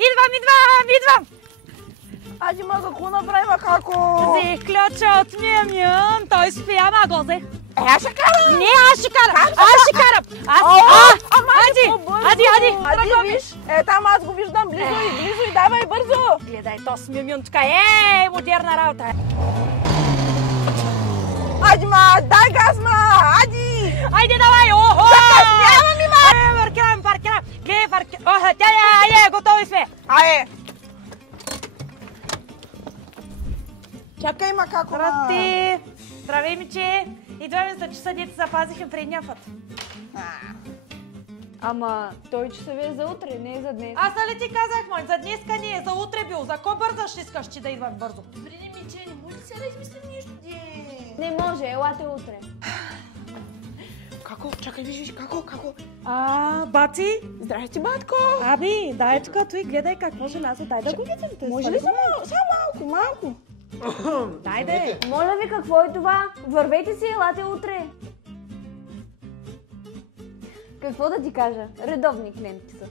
Идвам! Ади, ма какво направим, како? Взех ключа от Мюн, той спи, ама го взех. Аз ще карам! Не, аз ще карам! Ади, виж, там аз го виждам близо и давай бързо! Гледай, то с Мюнчка, модерна работа. Ади, ма, дай газ, ма, ади! Айде, давай, охо! Закъснявам и, ма! Паркирам! Гледай, паркирам! Готови сме! Чакай, ма, како, ма? Здрасти! Здравей, миче! Идваме за часа, дете запазиха предния път. Ама той часове е за утре, не е за днес. Аз нали ти казах, мой, за днеска не е, за утре бил. За ко бърза ще искаш ти да идвам бързо? Добре, миче, не може ли сега да измислим нещо, Не може, елате утре. Како? Чакай, виж, како? Бати? Здрасти, батко! Аби, дай тук, той гледай какво желязо, дай да го видим. Може ли само малко? Дайде! Моля ви, какво е това? Вървете си, елате утре. Какво да ти кажа? Редовни клиентки са.